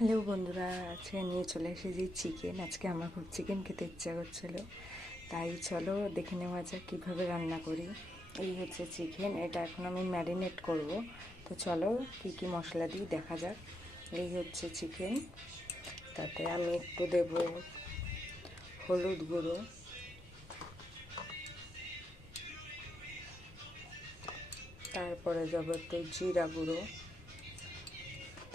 Hello বন্ধুরা, আজকে নিয়ে চলে এসেছি চিকেন। আজকে আমার খুব চিকেন খেতে ইচ্ছা করছিল, তাই চলো দেখে নেওয়া যাক কীভাবে রান্না করি। এই হচ্ছে চিকেন, এটা এখন আমি ম্যারিনেট করব। তো চলো কি কি মশলা দিই দেখা যাক। এই হচ্ছে চিকেন, তাতে আমি একটু দেব হলুদ গুঁড়ো, তারপরে দেবো একটু জিরা গুঁড়ো,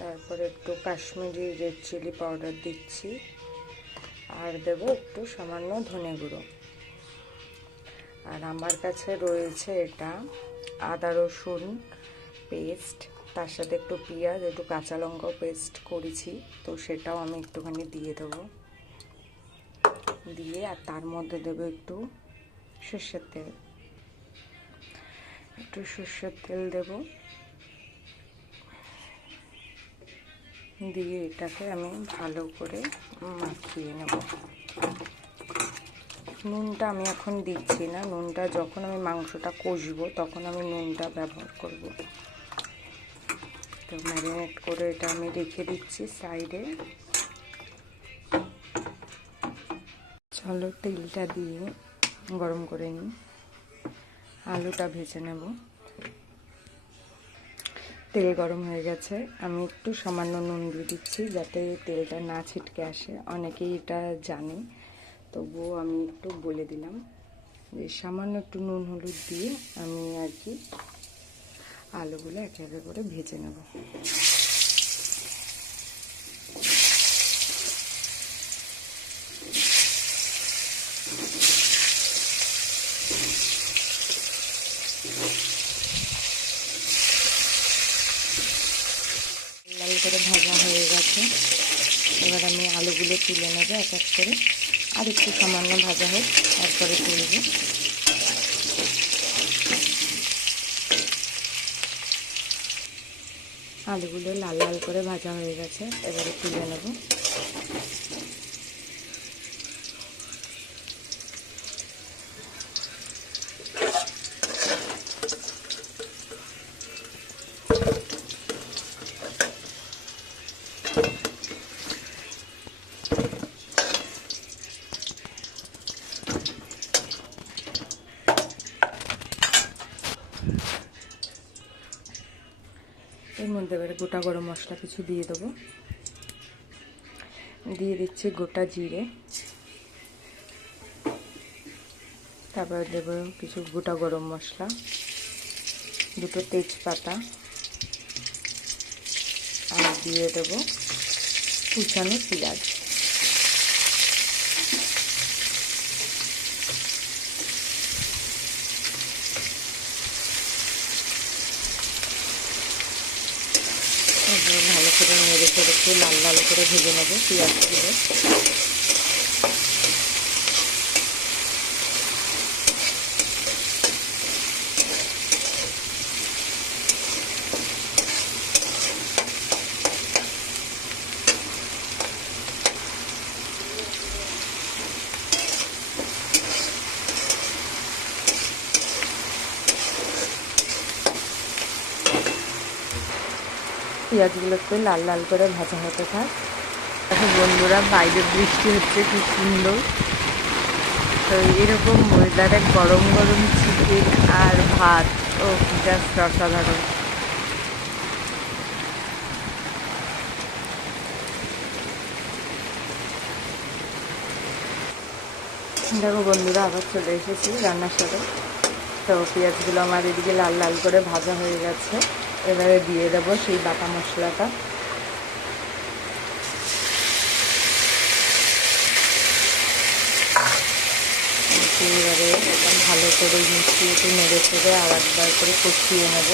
তারপরে একটু কাশ্মীরি রেড চিলি পাউডার দিচ্ছি, আর দেবো একটু সামান্য ধনে গুঁড়ো। আর আমার কাছে রয়েছে এটা আদা রসুন পেস্ট, তার সাথে একটু পেঁয়াজ, একটু কাঁচা লঙ্কাও পেস্ট করেছি, তো সেটাও আমি একটুখানি দিয়ে দেবো। দিয়ে আর তার মধ্যে দেবো একটু সর্ষের তেল, দেবো। দিয়ে এটাকে আমি ভালো করে মাখিয়ে নেব। নুনটা আমি এখন দিচ্ছি না, নুনটা যখন আমি মাংসটা কষবো তখন আমি নুনটা ব্যবহার করব। তো ম্যারিনেট করে এটা আমি রেখে দিচ্ছি সাইডে। চলো তেলটা দিয়ে গরম করে নিই, আলুটা ভেজে নেব। তেল গরম হয়ে গেছে, আমি একটু সামান্য নুন দিয়ে দিচ্ছি যাতে তেলটা না ছিটকে আসে। অনেকেই এটা জানে, তবুও আমি একটু বলে দিলাম যে সামান্য একটু নুন হলুদ দিয়ে আমি আর কি আলুগুলো একে একে করে ভেজে নেব। লাল করে ভাজা হয়ে গেছে, এবার আমি আলুগুলো তুলে নেব এক এক করে। আর একটু সামান্য ভাজা হোক, তারপরে তুলব। আলুগুলো লাল লাল করে ভাজা হয়ে গেছে, এবারে তুলে নেব। এর মধ্যে এবারে গোটা গরম মশলা কিছু দিয়ে দেবো। দিয়ে দিচ্ছি গোটা জিরে, তারপরে দেবো কিছু গোটা গরম মশলা, দুটো তেজপাতা, আর দিয়ে দেবো কুচানো পেঁয়াজ। ভালো করে নেড়ে চেড়ে একটু লাল লাল করে ভেজে নেবো পেঁয়াজগুলো। পেঁয়াজগুলো একটু লাল লাল করে ভাজা হতে থাক। এখন বন্ধুরা বাইরে বৃষ্টি হচ্ছে, কি সুন্দর। তো এরকম ওয়েদারে গরম গরম চিকেন আর ভাত, ও জাস্ট অসাধারণ। দেখো বন্ধুরা, আবার চলে এসেছি রান্নার সাথে। তো পেঁয়াজগুলো আমার এদিকে লাল লাল করে ভাজা হয়ে গেছে, এবারে দিয়ে দেবো সেই বাটা মশলাটা। এবারে একদম ভালো করে মিশিয়ে একটু নেড়ে চেড়ে আর একবার করে কষিয়ে নেব।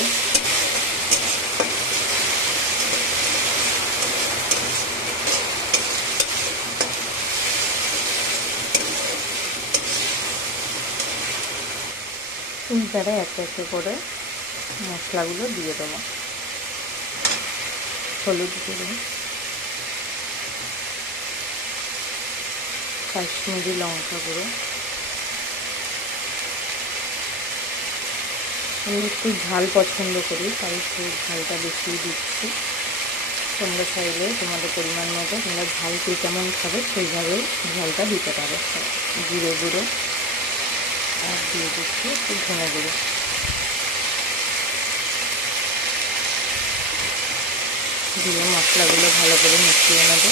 এবারে একে একে করে মশলাগুলো দিয়ে দেবো। হলুদ গুঁড়ো, কাশ্মীরি লঙ্কা গুঁড়ো, আমি একটু ঝাল পছন্দ করি তাই একটু ঝালটা বেশি দিচ্ছি। তোমরা চাইলে তোমাদের পরিমাণ মতো তোমরা ঝাল কে কেমন খাবে সেইভাবে ঝালটা দিতে পারো। জিরে গুঁড়ো আর দিয়ে দিচ্ছি একটু ধনে গুঁড়ো। দিয়ে মশলাগুলো ভালো করে মিশিয়ে নেব।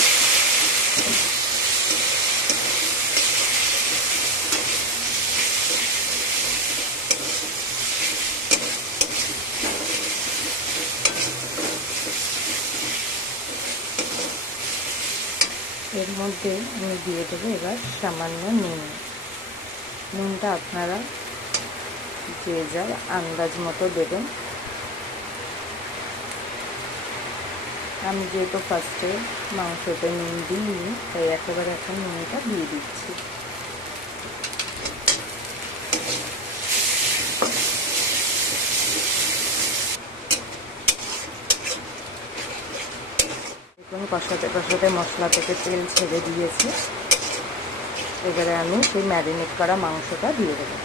এর মধ্যে আমি দিয়ে দেবো এবার সামান্য নুন। নুনটা আপনারা যে যার আন্দাজ মতো দেবেন। আমি যেহেতু ফার্স্টে মাংসতে নুন দিইনি তাই একেবারে এখন নুনটা দিয়ে দিচ্ছি। দেখুন কষাতে কষাতে মশলা থেকে তেল ছেড়ে দিয়েছে। এবারে আমি সেই ম্যারিনেট করা মাংসটা দিয়ে দেবো।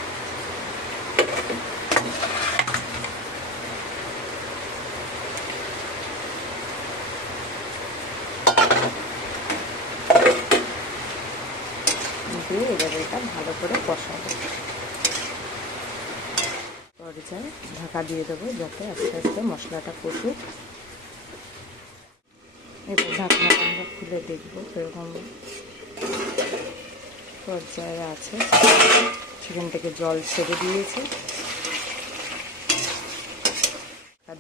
দিয়ে এবারে এটা ভালো করে কষাবো। পর্যায়ে ঢাকা দিয়ে দেবো যাতে আস্তে আস্তে মশলাটা কষুক। এবার ঢাকনাটা আমরা খুলে দেখবো সেরকম পর্যায়ে আছে। সেখান থেকে জল ছেড়ে দিয়েছে।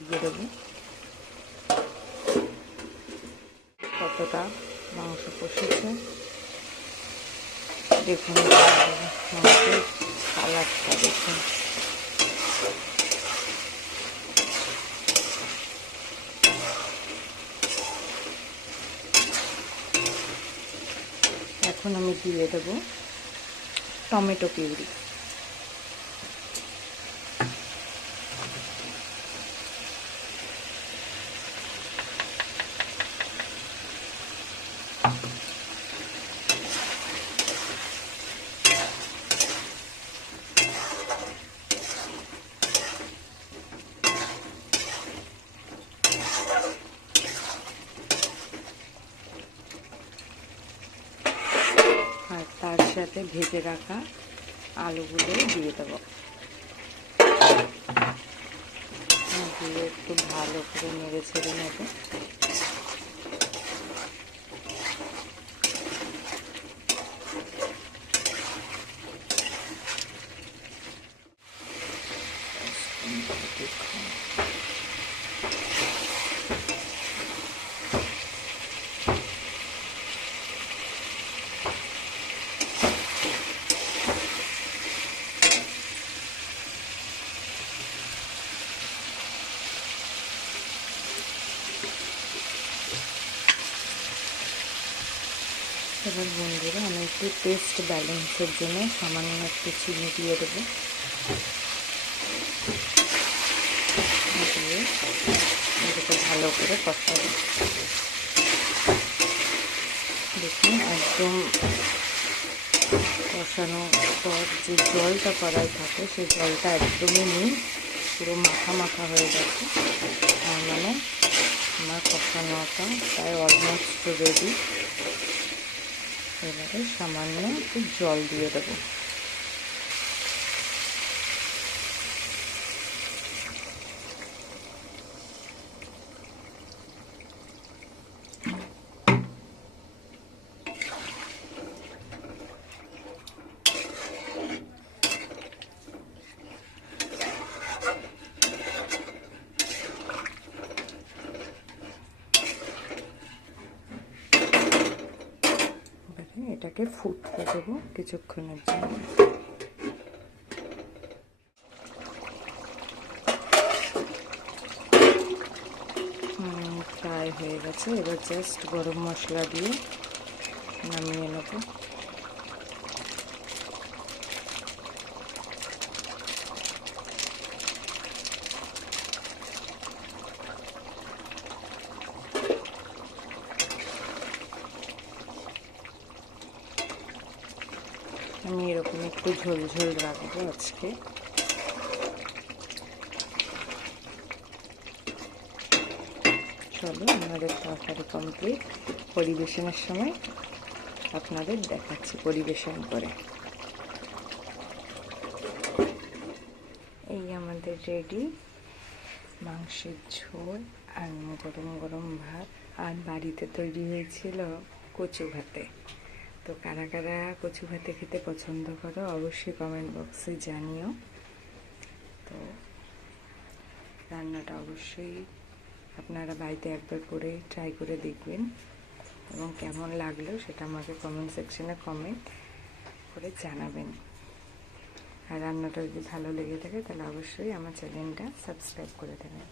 দিয়ে দেবো কতটা মাংস কষেছে দেখুন। মাংসের কালারটা দেখুন। এখন আমি দিয়ে দেবো টমেটো পিউরি। আর তার সাথে ভেজে রাখা আলুগুলো দিয়ে দেবো। দিয়ে একটু ভালো করে নেড়ে ছেড়ে নেব। এবার বন্ধুরা আমি একটু টেস্ট ব্যালেন্সের জন্য সামান্য একটু চিনি দিয়ে দেবো। দিয়ে এটাকে ভালো করে কষাবো। দেখুন একদম কষানোর পর যে জলটা কড়াই থাকে সেই জলটা একদমই নেই, পুরো মাখা মাখা হয়ে গেছে। তার মানে আমার কষানোটা প্রায় অলমোস্ট রেডি। এবারে সামান্য একটু জল দিয়ে দেবো। এটাকে ফুটতে দেবো কিছুক্ষণের জন্য। প্রায় হয়ে গেছে। এবার জাস্ট গরম মশলা দিয়ে নামিয়ে নেব। আমি এরকম একটু ঝোল ঝোল রাখবো আজকে। চলো আমাদের তরকারি কমপ্লিট। পরিবেশনের সময় আপনাদের দেখাচ্ছি পরিবেশন করে। এই আমাদের রেডি মাংসের ঝোল আর গরম গরম ভাত, আর বাড়িতে তৈরি হয়েছিল কচু ভাতে। তো কারা কারা কচু ভাতে খেতে পছন্দ করো অবশ্যই কমেন্ট বক্সে জানিও। তো রান্নাটা অবশ্যই আপনারা বাড়িতে একবার করে ট্রাই করে দেখবেন এবং কেমন লাগলো সেটা আমাকে কমেন্ট সেকশনে কমেন্ট করে জানাবেন। আর রান্নাটা যদি ভালো লেগে থাকে তাহলে অবশ্যই আমার চ্যানেলটা সাবস্ক্রাইব করে দেবেন।